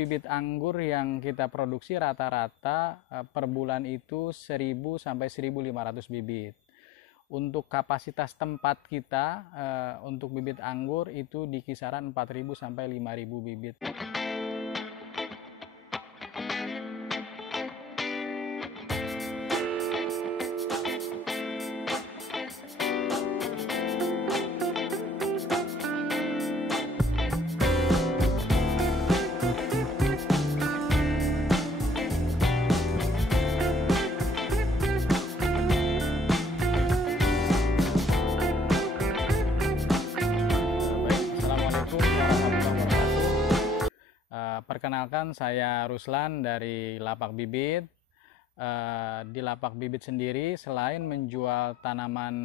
bibit anggur yang kita produksi rata-rata per bulan itu 1.000 sampai 1.500 bibit. Untuk kapasitas tempat kita untuk bibit anggur itu di kisaran 4.000 sampai 5.000 bibit. Perkenalkan, saya Ruslan dari Lapak Bibit. Di Lapak Bibit sendiri, selain menjual tanaman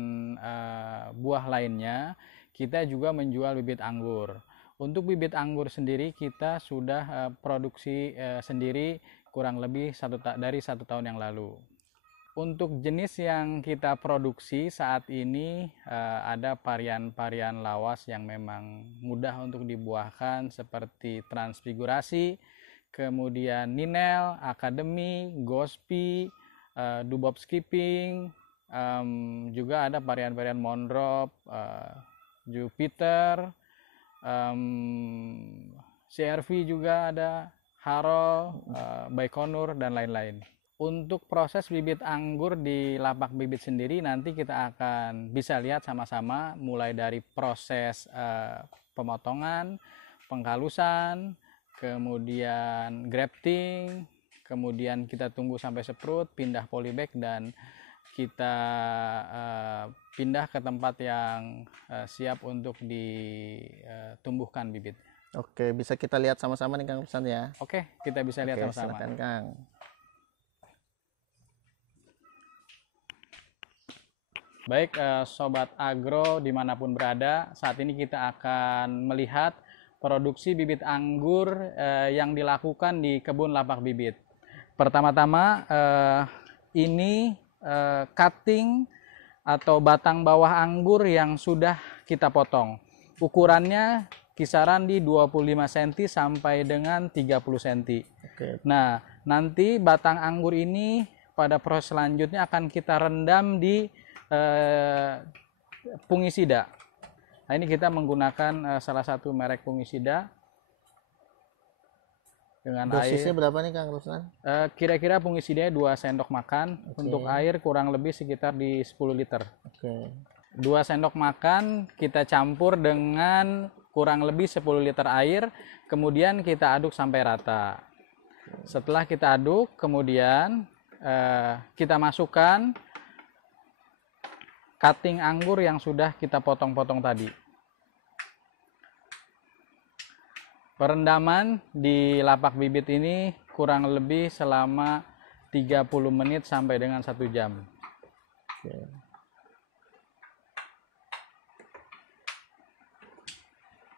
buah lainnya, kita juga menjual bibit anggur. Untuk bibit anggur sendiri, kita sudah produksi sendiri kurang lebih dari 1 tahun yang lalu. Untuk jenis yang kita produksi saat ini ada varian-varian lawas yang memang mudah untuk dibuahkan seperti Transfigurasi, kemudian Ninel, Academy, Gospi, Dubob Skipping, juga ada varian-varian Mondrop, Jupiter, CRV juga ada, Harold, Baikonur, dan lain-lain. Untuk proses bibit anggur di Lapak Bibit sendiri nanti kita akan bisa lihat sama-sama mulai dari proses pemotongan, penghalusan, kemudian grafting, kemudian kita tunggu sampai seprut, pindah polybag, dan kita pindah ke tempat yang siap untuk ditumbuhkan bibit. Oke, bisa kita lihat sama-sama nih Kang Ruslan ya. Oke, kita bisa lihat sama-sama. Silakan Kang. Baik, Sobat Agro dimanapun berada, saat ini kita akan melihat produksi bibit anggur yang dilakukan di kebun Lapak Bibit. Pertama-tama ini cutting atau batang bawah anggur yang sudah kita potong. Ukurannya kisaran di 25 cm sampai dengan 30 cm. Oke. Nah, nanti batang anggur ini pada proses selanjutnya akan kita rendam di fungisida. Nah, ini kita menggunakan salah satu merek fungisida dengan dosisnya air. Berapa nih Kang Ruslan? Kira-kira fungisidanya 2 sendok makan. Untuk air kurang lebih sekitar di 10 liter. 2 sendok makan kita campur dengan kurang lebih 10 liter air, kemudian kita aduk sampai rata. Setelah kita aduk, kemudian kita masukkan cutting anggur yang sudah kita potong-potong tadi. Perendaman di Lapak Bibit ini kurang lebih selama 30 menit sampai dengan 1 jam.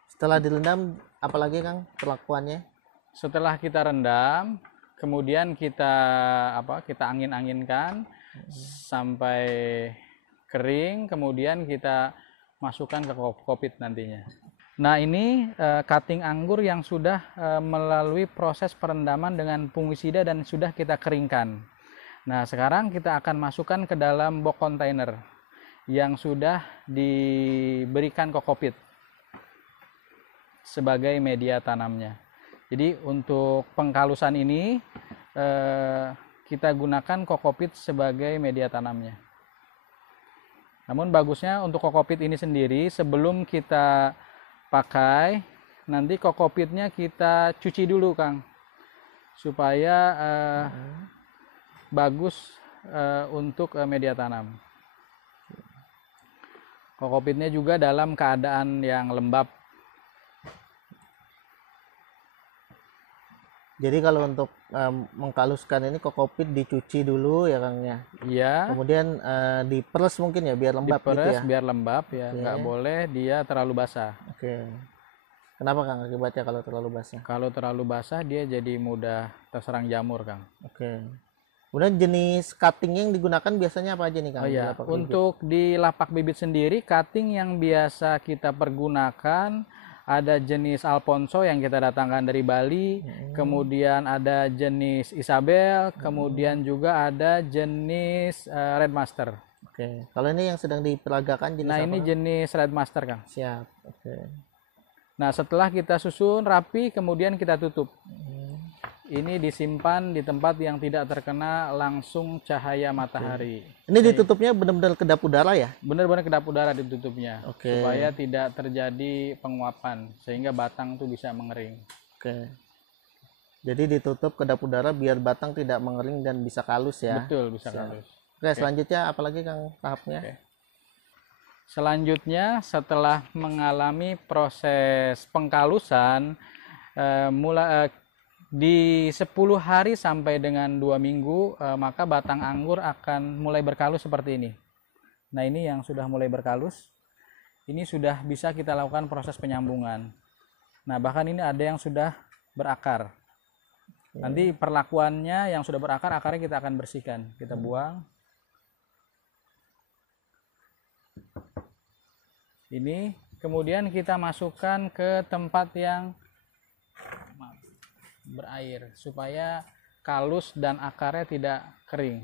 Setelah direndam, apalagi Kang perlakuannya? Setelah kita rendam, kemudian kita angin-anginkan sampai kering, kemudian kita masukkan ke kokpit nantinya. Nah, ini cutting anggur yang sudah melalui proses perendaman dengan fungisida dan sudah kita keringkan. Nah, sekarang kita akan masukkan ke dalam box container yang sudah diberikan kokpit sebagai media tanamnya. Jadi untuk penghalusan ini kita gunakan kokpit sebagai media tanamnya. Namun bagusnya untuk kokopit ini sendiri sebelum kita pakai, nanti kokopitnya kita cuci dulu Kang, supaya bagus untuk media tanam. Kokopitnya juga dalam keadaan yang lembab. Jadi kalau untuk menghaluskan ini kokopit dicuci dulu ya Kang ya. Iya. Kemudian diperes mungkin ya biar lembab diperes, gitu ya. Biar lembab ya. Nggak boleh dia terlalu basah. Oke. Kenapa Kang akibatnya kalau terlalu basah? Kalau terlalu basah dia jadi mudah terserang jamur Kang. Oke. Kemudian jenis cutting yang digunakan biasanya apa aja nih Kang? Oh iya. Untuk di Lapak Bibit sendiri cutting yang biasa kita pergunakan ada jenis Alfonso yang kita datangkan dari Bali, kemudian ada jenis Isabel, kemudian juga ada jenis Red Master. Oke. Kalau ini yang sedang diperagakan jenis Nah, apa, ini Kang? jenis Red Master, Kang. Siap. Oke. Nah, setelah kita susun rapi, kemudian kita tutup. Ini disimpan di tempat yang tidak terkena langsung cahaya matahari. Ini ditutupnya benar-benar kedap udara ya? Benar-benar kedap udara ditutupnya, Oke. supaya tidak terjadi penguapan, sehingga batang tuh bisa mengering. Oke. Jadi ditutup kedap udara biar batang tidak mengering dan bisa kalus ya. Betul, bisa halus. Oke, selanjutnya apalagi Kang tahapnya? Oke. Selanjutnya, setelah mengalami proses pengkalusan, di 10 hari sampai dengan 2 minggu, maka batang anggur akan mulai berkalus seperti ini. Nah, ini yang sudah mulai berkalus. Ini sudah bisa kita lakukan proses penyambungan. Nah, bahkan ini ada yang sudah berakar. Nanti perlakuannya yang sudah berakar, akarnya kita akan bersihkan. Kita buang. Ini, kemudian kita masukkan ke tempat yang berair supaya kalus dan akarnya tidak kering.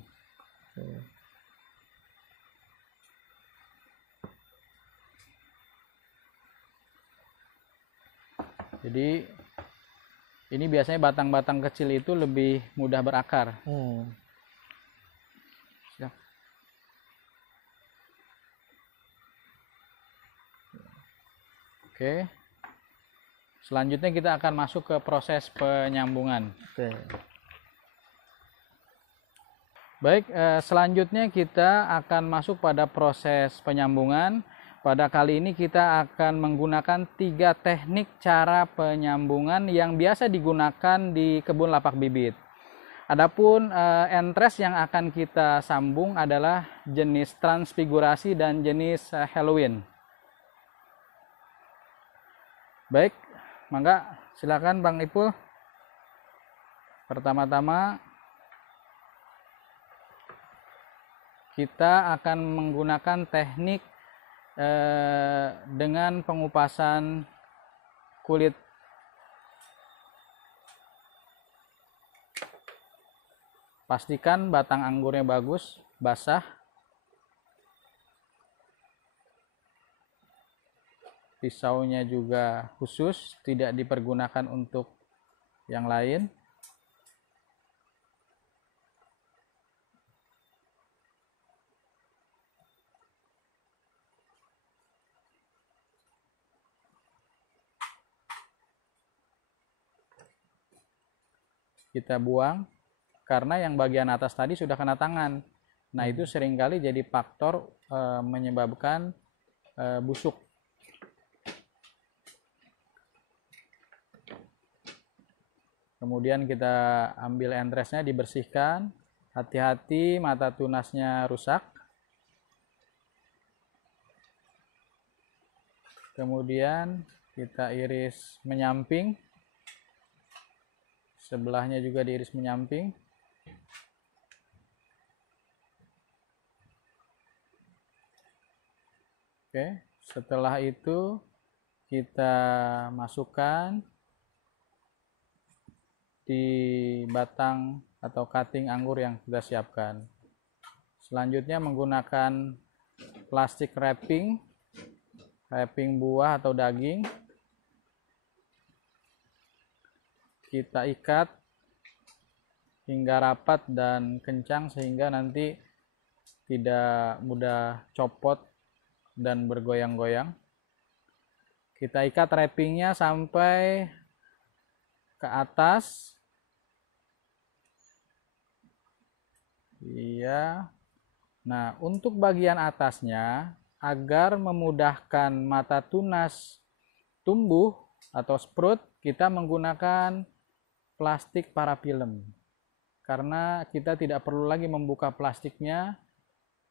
Jadi ini biasanya batang-batang kecil itu lebih mudah berakar. Siap. Oke. Selanjutnya kita akan masuk ke proses penyambungan. Oke. Baik, selanjutnya kita akan masuk pada proses penyambungan. Pada kali ini kita akan menggunakan 3 teknik cara penyambungan yang biasa digunakan di kebun lapak bibit. Adapun entres yang akan kita sambung adalah jenis transfigurasi dan jenis Halloween. Baik, mangga silakan Bang Ipul. Pertama-tama kita akan menggunakan teknik dengan pengupasan kulit. Pastikan batang anggurnya bagus, basah. Pisaunya juga khusus, tidak dipergunakan untuk yang lain. Kita buang, karena yang bagian atas tadi sudah kena tangan. Nah, itu seringkali jadi faktor menyebabkan busuk. Kemudian kita ambil entresnya, dibersihkan. Hati-hati mata tunasnya rusak. Kemudian kita iris menyamping. Sebelahnya juga diiris menyamping. Oke, setelah itu kita masukkan di batang atau cutting anggur yang kita siapkan. Selanjutnya menggunakan plastik wrapping buah atau daging. Kita ikat hingga rapat dan kencang sehingga nanti tidak mudah copot dan bergoyang-goyang. Kita ikat wrappingnya sampai ke atas. Iya. Nah, untuk bagian atasnya, agar memudahkan mata tunas tumbuh atau sprout, kita menggunakan plastik parafilm. Karena kita tidak perlu lagi membuka plastiknya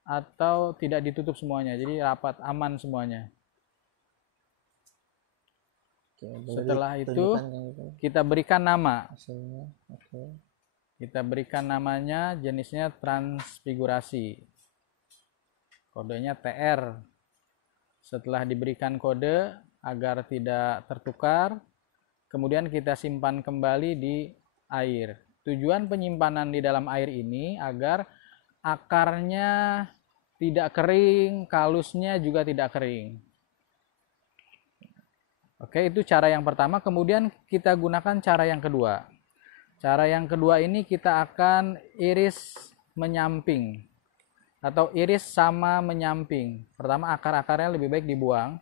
atau tidak ditutup semuanya. Jadi rapat, aman semuanya. Setelah itu kita berikan nama. Kita berikan namanya, jenisnya transfigurasi. Kodenya TR. Setelah diberikan kode, agar tidak tertukar. Kemudian kita simpan kembali di air. Tujuan penyimpanan di dalam air ini agar akarnya tidak kering, kalusnya juga tidak kering. Oke, itu cara yang pertama. Kemudian kita gunakan cara yang kedua. Cara yang kedua ini kita akan iris menyamping atau iris sama menyamping. Pertama, akar-akarnya lebih baik dibuang.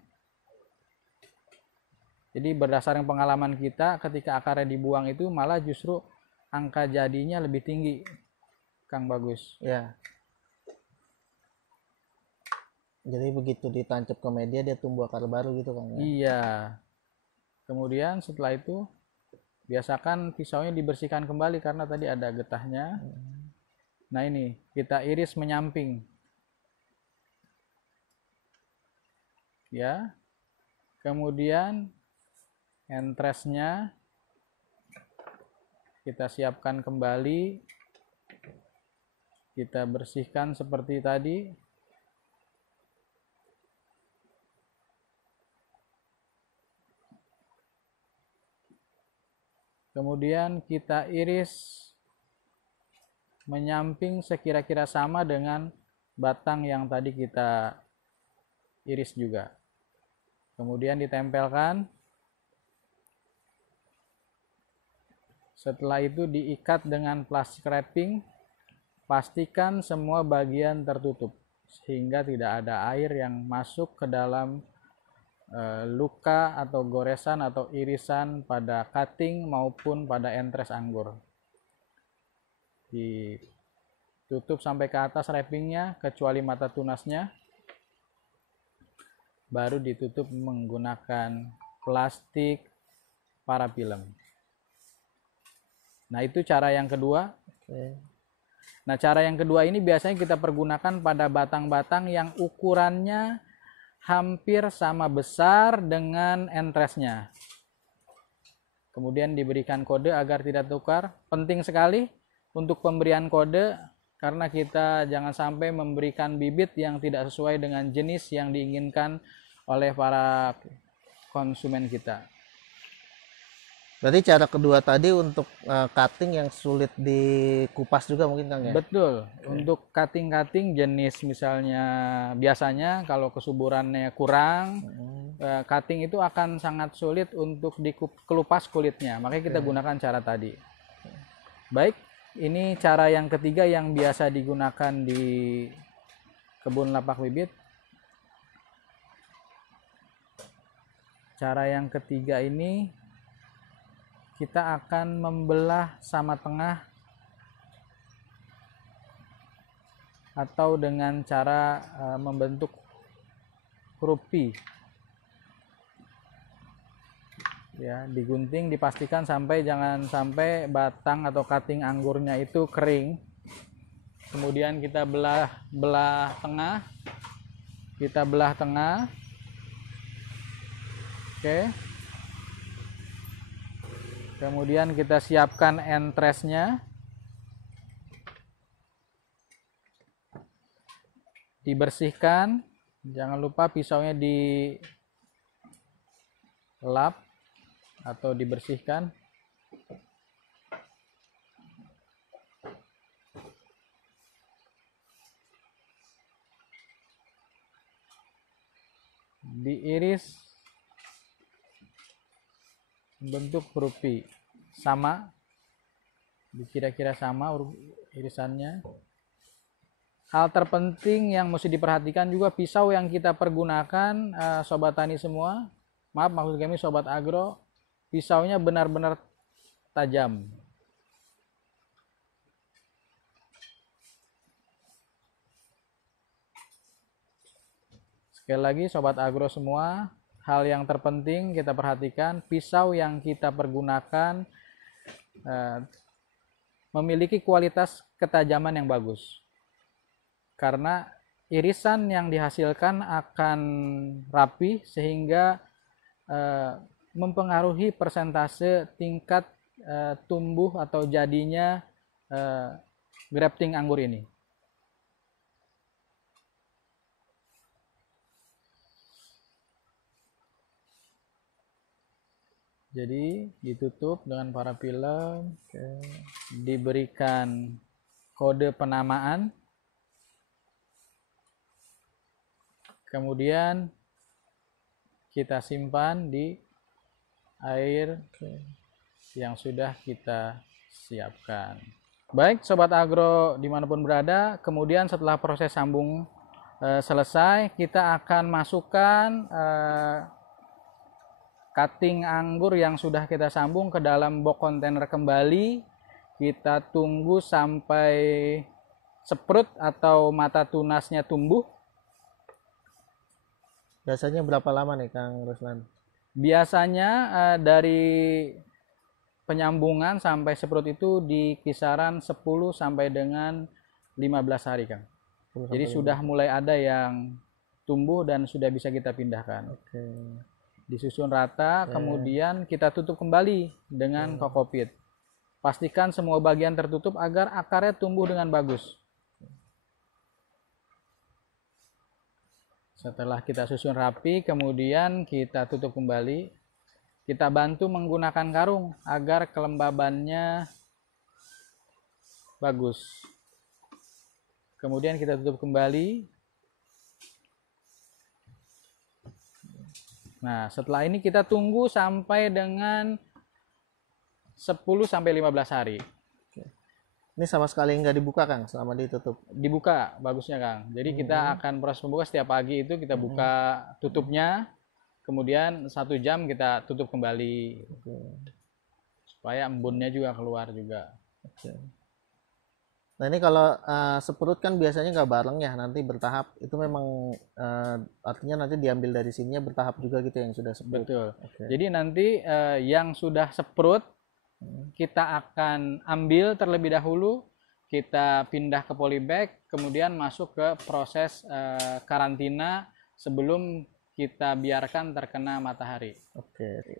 Jadi berdasarkan pengalaman kita, ketika akarnya dibuang itu malah justru angka jadinya lebih tinggi, Kang Bagus. Ya. Jadi begitu ditancap ke media dia tumbuh akar baru gitu, Kang, ya? Iya. Kemudian setelah itu biasakan pisaunya dibersihkan kembali karena tadi ada getahnya. Nah ini kita iris menyamping. Ya. Kemudian entresnya kita siapkan kembali, kita bersihkan seperti tadi. Kemudian kita iris menyamping sekira-kira sama dengan batang yang tadi kita iris juga. Kemudian ditempelkan. Setelah itu diikat dengan plastik wrapping, pastikan semua bagian tertutup sehingga tidak ada air yang masuk ke dalam luka atau goresan atau irisan pada cutting maupun pada entres anggur. Ditutup sampai ke atas wrappingnya kecuali mata tunasnya, baru ditutup menggunakan plastik parafilm. Nah, itu cara yang kedua. Nah, cara yang kedua ini biasanya kita pergunakan pada batang-batang yang ukurannya hampir sama besar dengan entresnya. Kemudian diberikan kode agar tidak tukar. Penting sekali untuk pemberian kode karena kita jangan sampai memberikan bibit yang tidak sesuai dengan jenis yang diinginkan oleh para konsumen kita. Berarti cara kedua tadi untuk cutting yang sulit dikupas juga mungkin, Kang, ya? Betul. Untuk cutting-cutting jenis misalnya biasanya kalau kesuburannya kurang, cutting itu akan sangat sulit untuk dikelupas kulitnya. Makanya kita gunakan cara tadi. Baik, ini cara yang ketiga yang biasa digunakan di kebun lapak bibit. Cara yang ketiga ini kita akan membelah sama tengah atau dengan cara membentuk huruf P. Ya, digunting, dipastikan jangan sampai batang atau cutting anggurnya itu kering. Kemudian kita belah tengah. Kita belah tengah. Oke. Kemudian kita siapkan entresnya. Dibersihkan. Jangan lupa pisaunya dilap atau dibersihkan. Diiris bentuk huruf P, sama, kira-kira sama irisannya. Hal terpenting yang mesti diperhatikan juga pisau yang kita pergunakan, sobat tani semua, maaf maksud kami sobat agro, pisaunya benar-benar tajam. Sekali lagi sobat agro semua, hal yang terpenting kita perhatikan, pisau yang kita pergunakan memiliki kualitas ketajaman yang bagus. Karena irisan yang dihasilkan akan rapi sehingga mempengaruhi persentase tingkat tumbuh atau jadinya grafting anggur ini. Jadi ditutup dengan parafilm, diberikan kode penamaan, kemudian kita simpan di air yang sudah kita siapkan. Baik Sobat Agro dimanapun berada, kemudian setelah proses sambung selesai, kita akan masukkan cutting anggur yang sudah kita sambung ke dalam box kontainer kembali. Kita tunggu sampai seprut atau mata tunasnya tumbuh. Biasanya berapa lama nih Kang Ruslan? Biasanya dari penyambungan sampai seprut itu di kisaran 10 sampai dengan 15 hari Kang. Jadi sudah mulai ada yang tumbuh dan sudah bisa kita pindahkan. Disusun rata, kemudian kita tutup kembali dengan kokopit. Pastikan semua bagian tertutup agar akarnya tumbuh dengan bagus. Setelah kita susun rapi, kemudian kita tutup kembali. Kita bantu menggunakan karung agar kelembabannya bagus. Kemudian kita tutup kembali. Nah, setelah ini kita tunggu sampai dengan 10 sampai 15 hari. Ini sama sekali nggak dibuka Kang selama ditutup? Dibuka bagusnya Kang. Jadi kita akan proses membuka setiap pagi itu kita buka tutupnya. Kemudian 1 jam kita tutup kembali. Supaya embunnya juga keluar juga. Nah ini kalau seprut kan biasanya nggak bareng ya, nanti bertahap. Itu memang artinya nanti diambil dari sininya bertahap juga gitu yang sudah seprut. Betul. Jadi nanti yang sudah seprut kita akan ambil terlebih dahulu, kita pindah ke polybag, kemudian masuk ke proses karantina sebelum kita biarkan terkena matahari.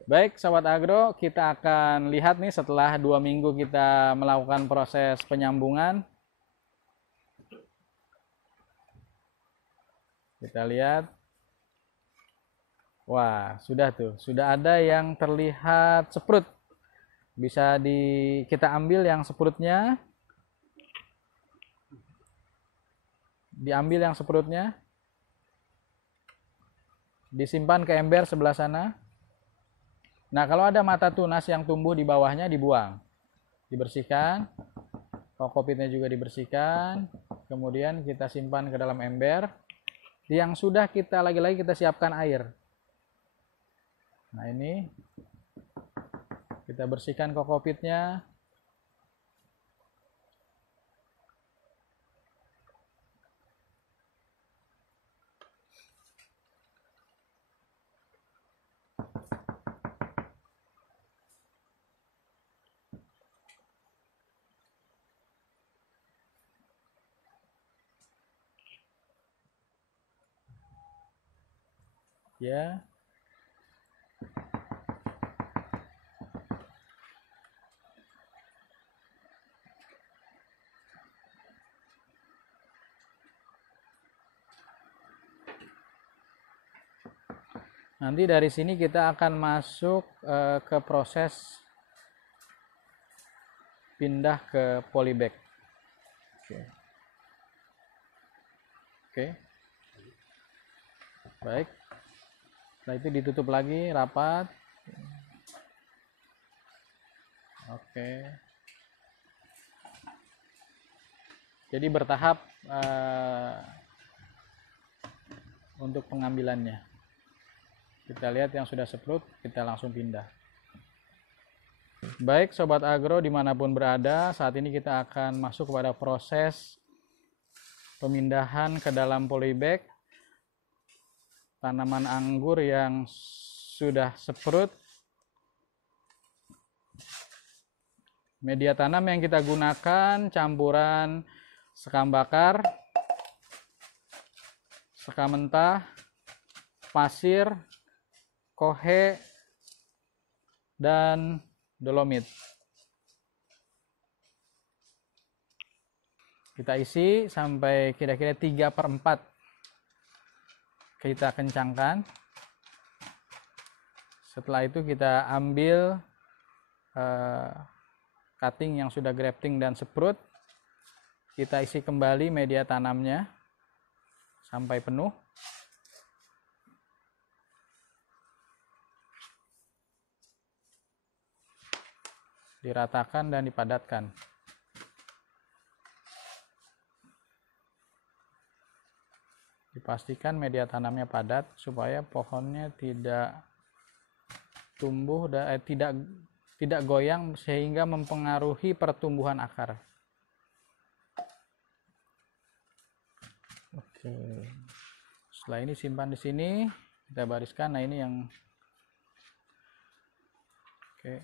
Baik Sobat Agro, kita akan lihat nih setelah 2 minggu kita melakukan proses penyambungan. Kita lihat. Wah, sudah tuh. Sudah ada yang terlihat seprut. Bisa kita ambil yang seprutnya. Diambil yang seprutnya. Disimpan ke ember sebelah sana. Nah, kalau ada mata tunas yang tumbuh di bawahnya dibuang. Dibersihkan. Kokopitnya juga dibersihkan. Kemudian kita simpan ke dalam ember. Yang sudah kita lagi-lagi kita siapkan air. Nah, ini kita bersihkan kokopitnya. Ya. Nanti dari sini kita akan masuk ke proses pindah ke polybag. Oke. Baik. Setelah itu ditutup lagi rapat. Oke. Jadi bertahap untuk pengambilannya. Kita lihat yang sudah seprut, kita langsung pindah. Baik Sobat Agro dimanapun berada, saat ini kita akan masuk kepada proses pemindahan ke dalam polybag tanaman anggur yang sudah seprut. Media tanam yang kita gunakan campuran sekam bakar, sekam mentah, pasir, kohe, dan dolomit. Kita isi sampai kira-kira 3/4. Kita kencangkan Setelah itu kita ambil cutting yang sudah grafting dan sprout, kita isi kembali media tanamnya sampai penuh. Diratakan dan dipadatkan. Dipastikan media tanamnya padat supaya pohonnya tidak tumbuh tidak goyang sehingga mempengaruhi pertumbuhan akar. Oke. Setelah ini simpan di sini, kita bariskan. Nah, ini yang oke.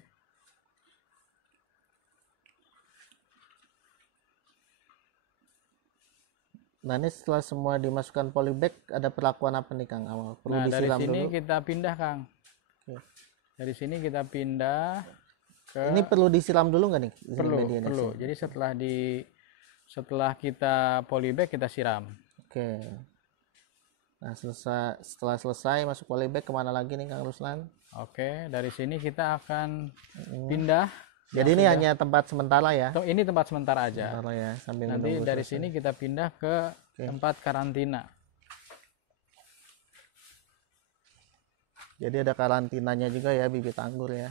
Nah, ini setelah semua dimasukkan polybag, ada perlakuan apa nih Kang awal? Perlu Nah, dari disiram sini dulu? kita pindah, Kang. Oke. Dari sini kita pindah ke Ini perlu disiram dulu nggak nih? perlu. Jadi setelah kita polybag, kita siram. Oke. Nah, setelah selesai masuk polybag, kemana lagi nih Kang Ruslan? Oke, dari sini kita akan pindah. Jadi ini hanya tempat sementara ya? Ini tempat sementara aja. Sementara ya, sambil Nanti menunggu dari selesai. sini kita pindah ke tempat karantina. Jadi ada karantinanya juga ya bibit anggur ya.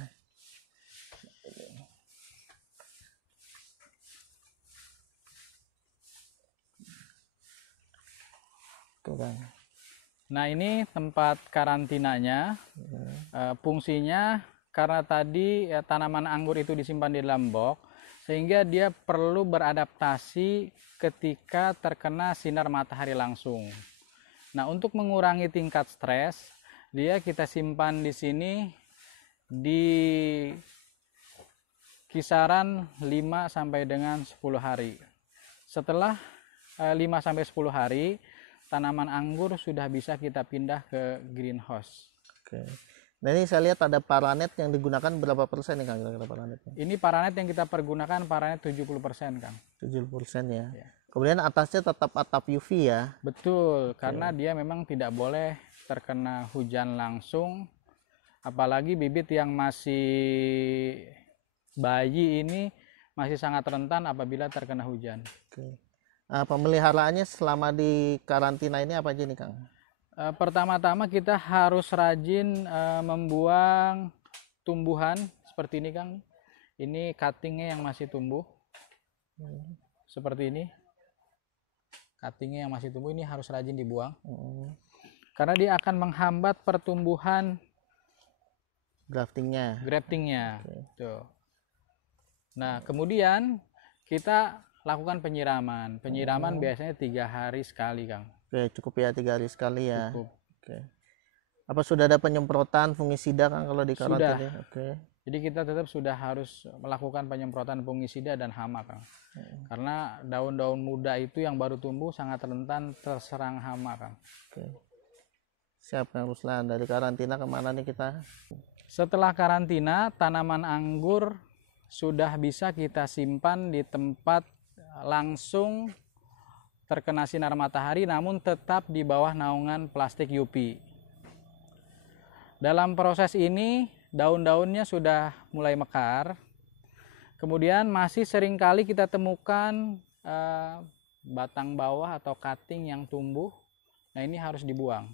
Tuh Kang. Nah, ini tempat karantinanya. Fungsinya karena tadi ya, tanaman anggur itu disimpan di dalam box, sehingga dia perlu beradaptasi ketika terkena sinar matahari langsung. Nah, untuk mengurangi tingkat stres, dia kita simpan di sini di kisaran 5 sampai dengan 10 hari. Setelah 5 sampai 10 hari, tanaman anggur sudah bisa kita pindah ke greenhouse. Oke. Nah, ini saya lihat ada paranet yang digunakan berapa persen nih Kang kira-kira paranetnya? Ini paranet yang kita pergunakan paranet 70%, Kang. 70% ya. Ya. Kemudian atasnya tetap atap UV ya. Betul, karena dia memang tidak boleh terkena hujan langsung. Apalagi bibit yang masih bayi ini masih sangat rentan apabila terkena hujan. Oke. Pemeliharaannya selama di karantina ini apa aja nih Kang? Pertama-tama kita harus rajin membuang tumbuhan seperti ini, Kang. Ini cuttingnya yang masih tumbuh. Seperti ini. Cuttingnya yang masih tumbuh ini harus rajin dibuang. Karena dia akan menghambat pertumbuhan Graftingnya. Tuh. Nah, kemudian kita lakukan penyiraman. Penyiraman biasanya 3 hari sekali, Kang. Oke, cukup ya 3 hari sekali ya. Cukup. Oke. Apa sudah ada penyemprotan fungisida Kang kalau di karantina? Sudah. Oke. Jadi kita tetap sudah harus melakukan penyemprotan fungisida dan hama, Kang. Karena daun-daun muda itu yang baru tumbuh sangat rentan terserang hama, Kang. Oke. Siap Kang Ruslan. Dari karantina kemana nih kita? Setelah karantina, tanaman anggur sudah bisa kita simpan di tempat langsung terkena sinar matahari, namun tetap di bawah naungan plastik UV. Dalam proses ini, daun-daunnya sudah mulai mekar. Kemudian masih seringkali kita temukan batang bawah atau cutting yang tumbuh. Nah, ini harus dibuang.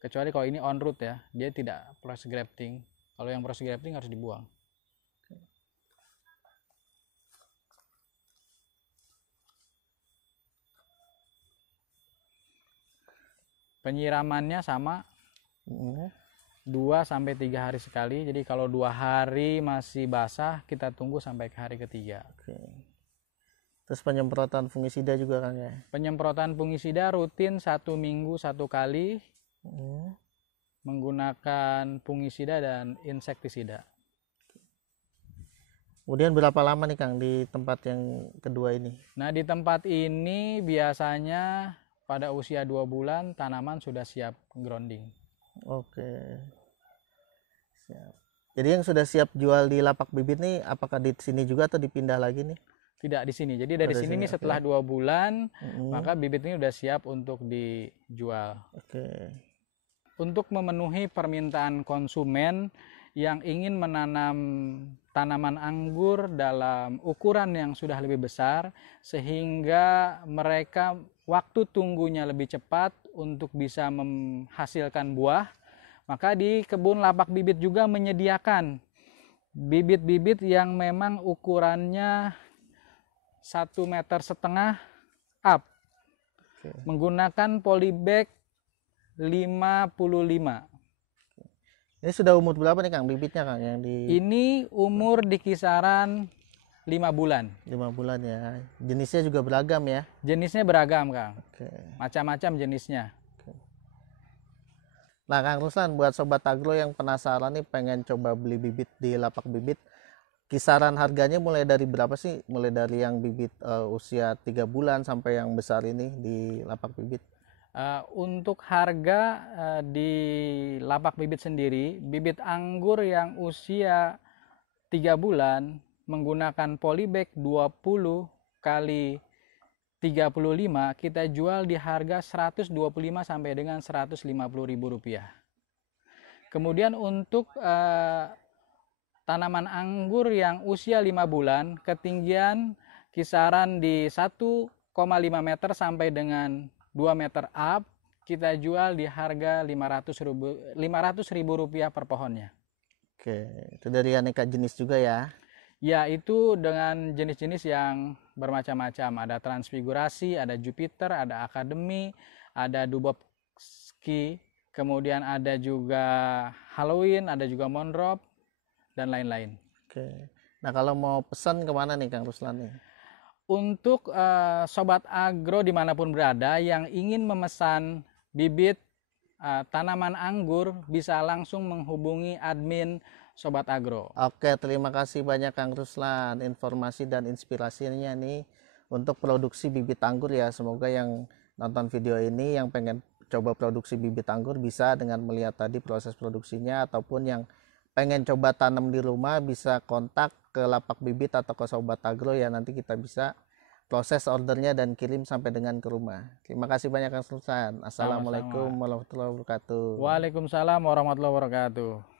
Kecuali kalau ini on root ya, dia tidak proses grafting. Kalau yang proses grafting harus dibuang. Penyiramannya sama 2 sampai 3 hari sekali. Jadi kalau 2 hari masih basah, kita tunggu sampai ke hari ketiga. Oke. Terus penyemprotan fungisida juga Kang ya? Penyemprotan fungisida rutin 1 minggu 1 kali menggunakan fungisida dan insektisida. Kemudian berapa lama nih Kang di tempat yang kedua ini? Nah, di tempat ini biasanya pada usia 2 bulan tanaman sudah siap grounding. Oke. Siap. Jadi yang sudah siap jual di lapak bibit nih, apakah di sini juga atau dipindah lagi nih? Tidak di sini. Jadi dari sini nih setelah 2 bulan, maka bibit ini sudah siap untuk dijual. Oke. untuk memenuhi permintaan konsumen yang ingin menanam tanaman anggur dalam ukuran yang sudah lebih besar, sehingga mereka waktu tunggunya lebih cepat untuk bisa menghasilkan buah. Maka di kebun lapak bibit juga menyediakan bibit-bibit yang memang ukurannya 1,5 meter up, menggunakan polybag 55. Ini sudah umur berapa nih Kang bibitnya Kang yang di Ini umur di kisaran 5 bulan. 5 bulan ya. Jenisnya juga beragam ya. Jenisnya beragam, Kang. Oke. Macam-macam jenisnya. Nah Kang Ruslan, buat Sobat Agro yang penasaran nih pengen coba beli bibit di lapak bibit, kisaran harganya mulai dari berapa sih? Mulai dari yang bibit usia 3 bulan sampai yang besar ini di lapak bibit. Untuk harga di lapak bibit sendiri, bibit anggur yang usia 3 bulan menggunakan polybag 20 kali 35 kita jual di harga 125 sampai dengan Rp150.000. Kemudian untuk tanaman anggur yang usia 5 bulan, ketinggian kisaran di 1,5 meter sampai dengan 2 meter up, kita jual di harga Rp500.000 per pohonnya. Oke, itu dari aneka jenis juga ya. Ya, itu dengan jenis-jenis yang bermacam-macam. Ada transfigurasi, ada Jupiter, ada Academy, ada Dubovsky, kemudian ada juga Halloween, ada juga Monrop, dan lain-lain. Oke. Nah kalau mau pesan kemana nih Kang Ruslan nih? Untuk Sobat Agro dimanapun berada yang ingin memesan bibit tanaman anggur, bisa langsung menghubungi admin Sobat Agro. Oke, terima kasih banyak Kang Ruslan informasi dan inspirasinya nih untuk produksi bibit anggur ya. Semoga yang nonton video ini yang pengen coba produksi bibit anggur bisa dengan melihat tadi proses produksinya, ataupun yang pengen coba tanam di rumah bisa kontak ke lapak bibit atau ke Sobat Agro ya, nanti kita bisa proses ordernya dan kirim sampai dengan ke rumah. Terima kasih banyak Kang Ruslan. Assalamualaikum warahmatullahi wabarakatuh. Waalaikumsalam warahmatullahi wabarakatuh.